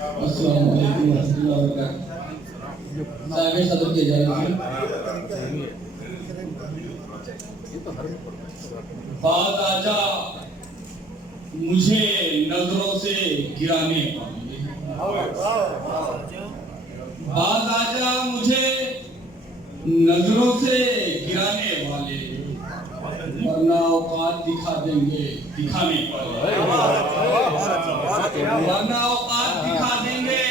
अस्सलाम वालेकुम रहमतुल्लाहि व बरकातहू। साहिब सदर के जाए बात आजा मुझे नजरों से गिराने वाले, बात आजा मुझे नजरों से गिराने वाले, वरना औकात दिखा देंगे दिखाने वाले, वरना औकात दिखा देंगे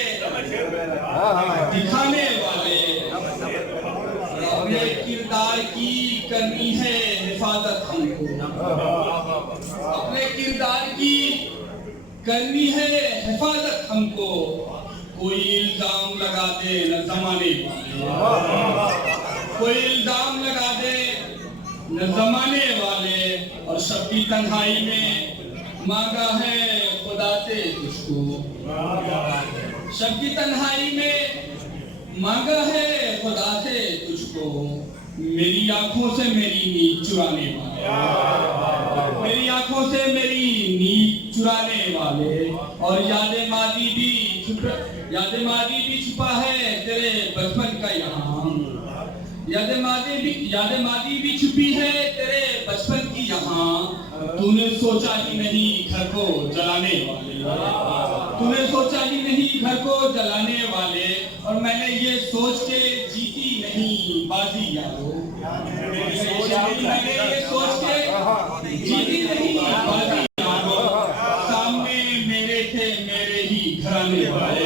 दिखाने वाले। अपने किरदार की करनी है हिफाजत हमको, अपने किरदार की करनी है हिफाजत हमको। कोई इल्जाम लगा दे न जमाने वाले, कोई इल्जाम लगा दे न जमाने वाले। और शब की तन्हाई में मांगा है खुदा से तुझको, शब की तन्हाई में मांगा है खुदा से तुझको। मेरी आंखों से मेरी नींद चुराने वाले, मेरी आंखों से मेरी नींद चुराने वाले। और याद मादी भी छुपा है तेरे बचपन का यहाँ, याद मादी भी छुपी है तेरे बचपन की यहाँ। तूने सोचा ही नहीं घर को जलाने वाले, तूने सोचा ही नहीं घर को जलाने वाले। और मैंने ये सोच के जीती नहीं बाजी यारो, मैंने ये सोच के जीती नहीं बाजी यारो। सामने मेरे थे मेरे ही घराने वाले,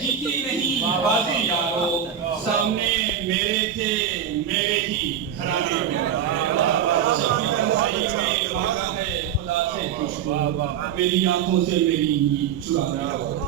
जीती नहीं बाजी यारो। सामने मेरे थे मेरे ही घराने में मांगा है खुदा से तुझको। मेरी आंखों से मेरी नींद चुराने वाले।